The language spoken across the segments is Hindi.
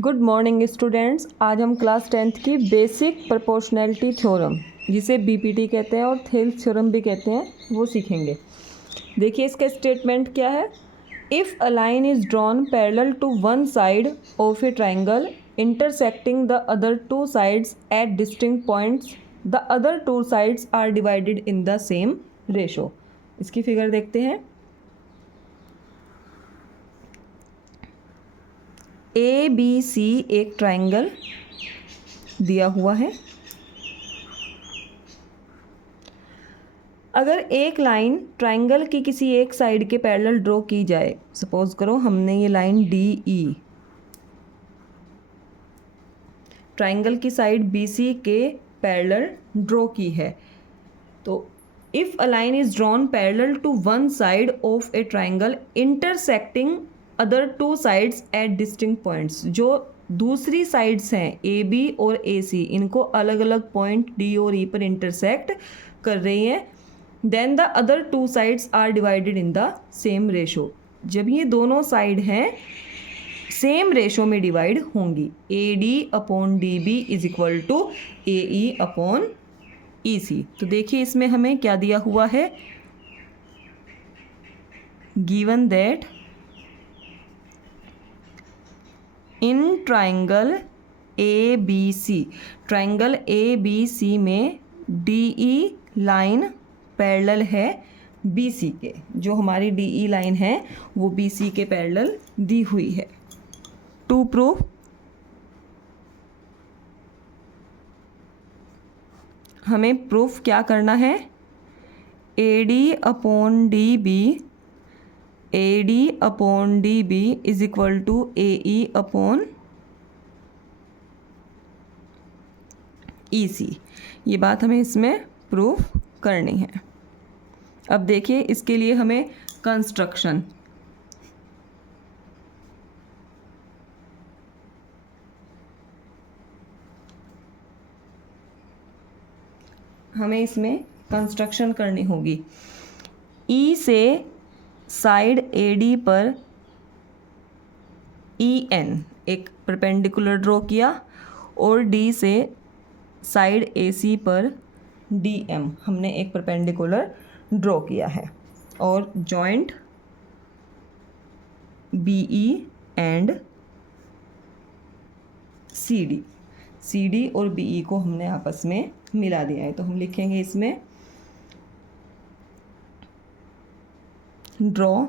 Good morning students. आज हम क्लास 10th की बेसिक प्रोपोर्शनैलिटी थ्योरम, जिसे बीपीटी कहते हैं और थेल्स थ्योरम भी कहते हैं, वो सीखेंगे। देखिए इसका स्टेटमेंट क्या है। If a line is drawn parallel to one side of a triangle intersecting the other two sides at distinct points, the other two sides are divided in the same ratio. इसकी फिगर देखते हैं। ए बी सी एक ट्राइंगल दिया हुआ है। अगर एक लाइन ट्राइंगल की किसी एक साइड के पैरेलल ड्रॉ की जाए, सपोज करो हमने ये लाइन डी ई ट्राइंगल की साइड बी सी के पैरेलल ड्रॉ की है, तो if a line is drawn parallel to one side of a triangle intersecting other two sides at distinct points, जो दूसरी साइड्स हैं ए बी और ए सी, इनको अलग अलग पॉइंट डी और ई पर इंटरसेक्ट कर रही हैं, then the other two sides are divided in the same ratio. जब ये दोनों साइड हैं सेम रेशो में डिवाइड होंगी, A D upon D B is equal to A E upon E C. तो देखिए इसमें हमें क्या दिया हुआ है, given that in triangle A B C, triangle A B C में डी ई लाइन पैरेलल है बी सी के, जो हमारी डी ई लाइन है वो बी सी के पैरेलल दी हुई है। टू प्रूव हमें प्रूफ क्या करना है, A D upon D B, A D upon D B is equal to A E upon E C. ये बात हमें इसमें प्रूफ करनी है। अब देखिए इसके लिए हमें कंस्ट्रक्शन, हमें इसमें कंस्ट्रक्शन करनी होगी। ई से साइड ए डी पर ई एन एक परपेंडिकुलर ड्रॉ किया और डी से साइड ए सी पर डी एम हमने एक परपेंडिकुलर ड्रॉ किया है, और joint B E and C D, C D और बी ई को हमने आपस में मिला दिया है। तो हम लिखेंगे इसमें draw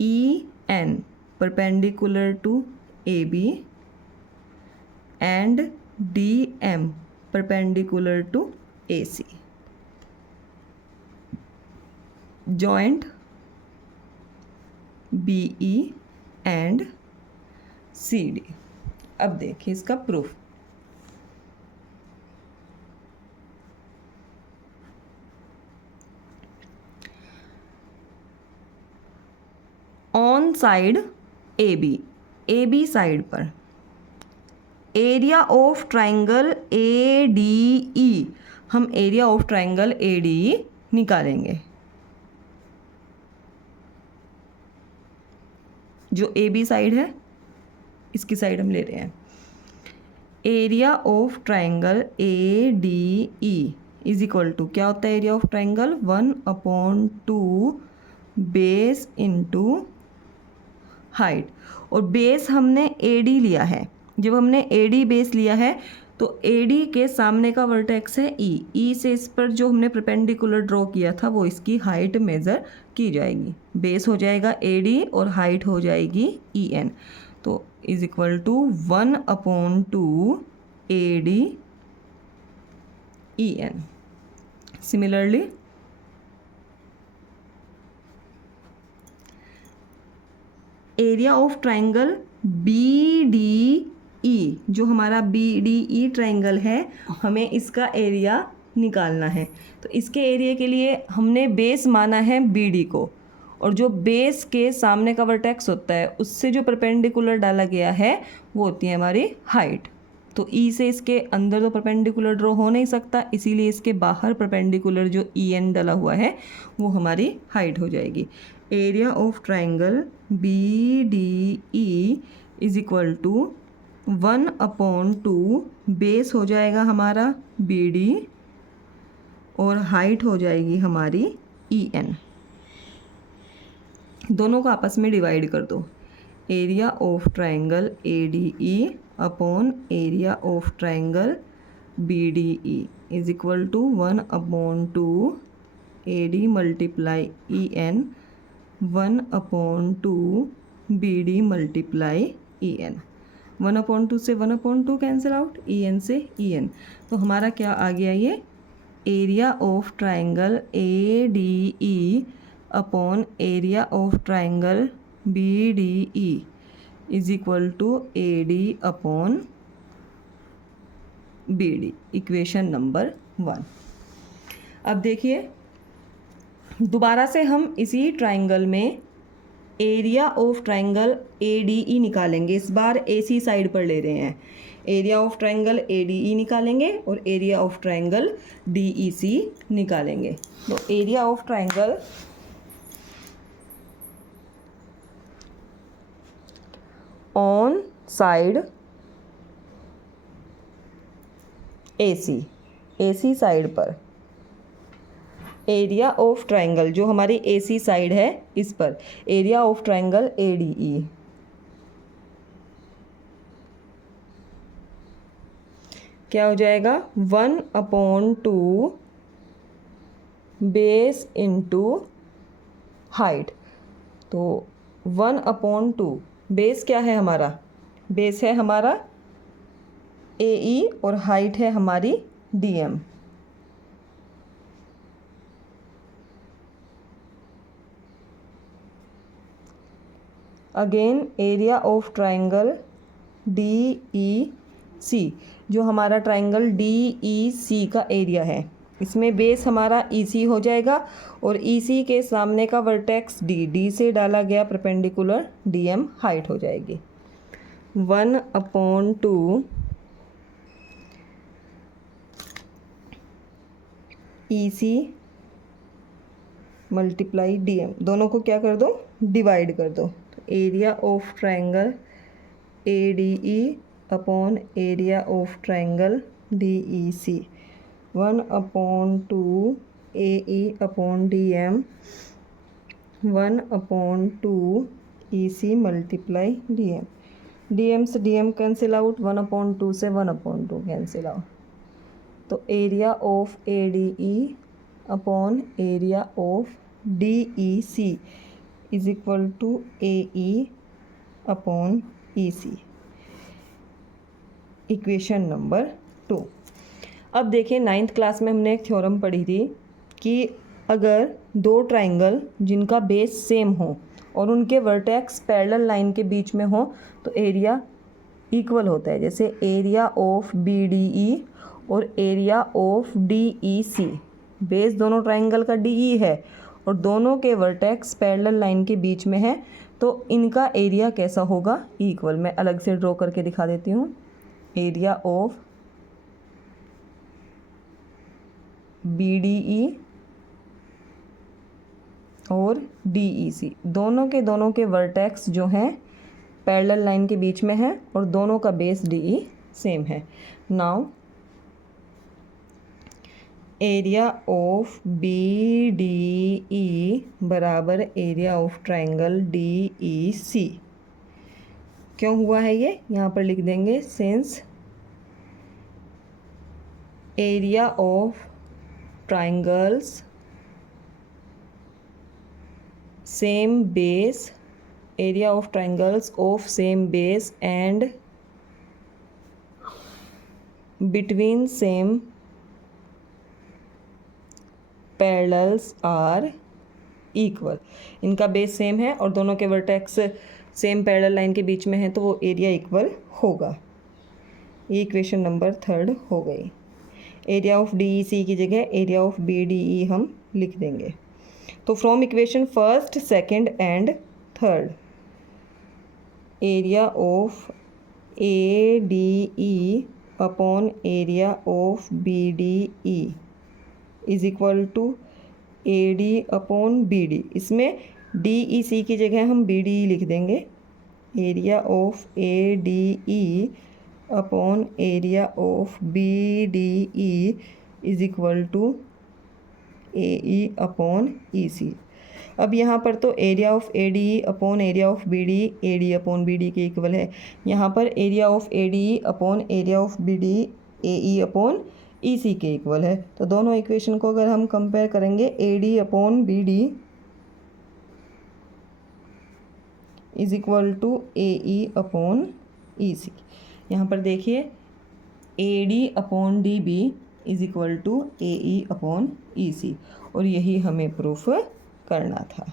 E N perpendicular to A B and D M perpendicular to A C, joint B E and C D. अब देखिए इसका proof. On side A B side पर area of triangle A D E, हम area of triangle A D E निकालेंगे। जो ए बी साइड है इसकी साइड हम ले रहे हैं। Area of triangle A D E is equal to क्या होता है, area of triangle 1/2 base into height, और बेस हमने ए डी लिया है। जब हमने ए डी बेस लिया है तो ए डी के सामने का वर्टेक्स है ई, ई से इस पर जो हमने परपेंडिकुलर ड्रॉ किया था वो इसकी हाइट मेज़र की जाएगी। बेस हो जाएगा ए डी और हाइट हो जाएगी ई एन, तो is equal to 1/2 A D E N. Similarly area of triangle B D E, जो हमारा बी डी ई ट्राइंगल है, हमें इसका एरिया निकालना है। तो इसके एरिया के लिए हमने बेस माना है बी डी को, और जो बेस के सामने का वर्टेक्स होता है उससे जो परपेंडिकुलर डाला गया है वो होती है हमारी हाइट। तो ई से इसके अंदर तो परपेंडिकुलर ड्रॉ हो नहीं सकता, इसीलिए इसके बाहर परपेंडिकुलर जो ई एन डला हुआ है वो हमारी हाइट हो जाएगी। Area of triangle B D E is equal to 1/2 base हो जाएगा हमारा BD और हाइट हो जाएगी हमारी EN। दोनों को आपस में डिवाइड कर दो। Area of triangle ADE upon area of triangle BDE is equal to 1/2 AD multiply EN 1/2 BD multiply EN। 1/2 से 1/2 कैंसिल आउट, EN से EN। तो हमारा क्या आ गया, ये area of triangle ADE upon area of triangle BDE is equal to AD upon BD, equation number 1। अब देखिए दोबारा से हम इसी ट्राइंगल में एरिया ऑफ ट्राइंगल ADE निकालेंगे। इस बार AC साइड पर ले रहे हैं। एरिया ऑफ ट्राइंगल ADE निकालेंगे और एरिया ऑफ ट्राइंगल DEC निकालेंगे। तो area of triangle on side AC side पर एरिया ऑफ ट्राइंगल जो हमारी AC साइड है इस पर एरिया ऑफ ट्राइंगल ADE क्या हो जाएगा 1/2 बेस इंटू हाइट। तो 1/2 बेस क्या है हमारा, बेस है हमारा AE और हाइट है हमारी DM। Again area of triangle DEC जो हमारा ट्राइंगल DEC का एरिया है, इसमें बेस हमारा EC हो जाएगा और EC के सामने का वर्टेक्स D से डाला गया परपेंडिकुलर DM हाइट हो जाएगी। 1/2 EC मल्टीप्लाई DM, दोनों को क्या कर दो, डिवाइड कर दो। तो area of triangle ADE upon area of triangle DEC 1/2 AE upon DM 1/2 EC multiply DM। DM से DM कैंसिल आउट, 1/2 से 1/2 कैंसिल आउट। तो area of ADE upon area of DEC is equal to AE upon EC, equation number 2। अब देखिए 9th क्लास में हमने एक थ्योरम पढ़ी थी कि अगर दो ट्राइंगल जिनका बेस सेम हो और उनके वर्टेक्स पैरेलल लाइन के बीच में हो तो एरिया इक्वल होता है। जैसे एरिया ऑफ BDE और एरिया ऑफ DEC, बेस दोनों ट्राइंगल का DE है और दोनों के वर्टेक्स पैरेलल लाइन के बीच में है, तो इनका एरिया कैसा होगा, इक्वल। मैं अलग से ड्रॉ करके दिखा देती हूँ। एरिया ऑफ BDE और DEC दोनों के वर्टेक्स जो हैं पैरेलल लाइन के बीच में है और दोनों का बेस DE सेम है। नाउ एरिया ऑफ BDE बराबर एरिया ऑफ ट्राइंगल DEC क्यों हुआ है ये, यहाँ पर लिख देंगे। Since area of triangles same base, area of triangles of same base and between same parallels are equal. इनका बेस सेम है और दोनों के वर्टेक्स सेम पैरेलल लाइन के बीच में है, तो वो एरिया इक्वल होगा। ये इक्वेशन नंबर 3 हो गई। एरिया ऑफ DEC की जगह एरिया ऑफ BDE हम लिख देंगे। तो from equation 1st, 2nd and 3rd area of ADE upon area of BDE is equal to AD upon BD। इसमें DEC की जगह हम BDE लिख देंगे area of A D E upon area of B D E is equal to A E upon E C. अब यहाँ पर तो area of A D E upon area of B D upon B D के इक्वल है। यहाँ पर area of A D E upon area of B D A E upon E C के इक्वल है। तो दोनों इक्वेशन को अगर हम कंपेयर करेंगे, A D upon B D is equal to A E upon E C. यहाँ पर देखिए A D upon D B is equal to A E upon E C, और यही हमें प्रूफ करना था।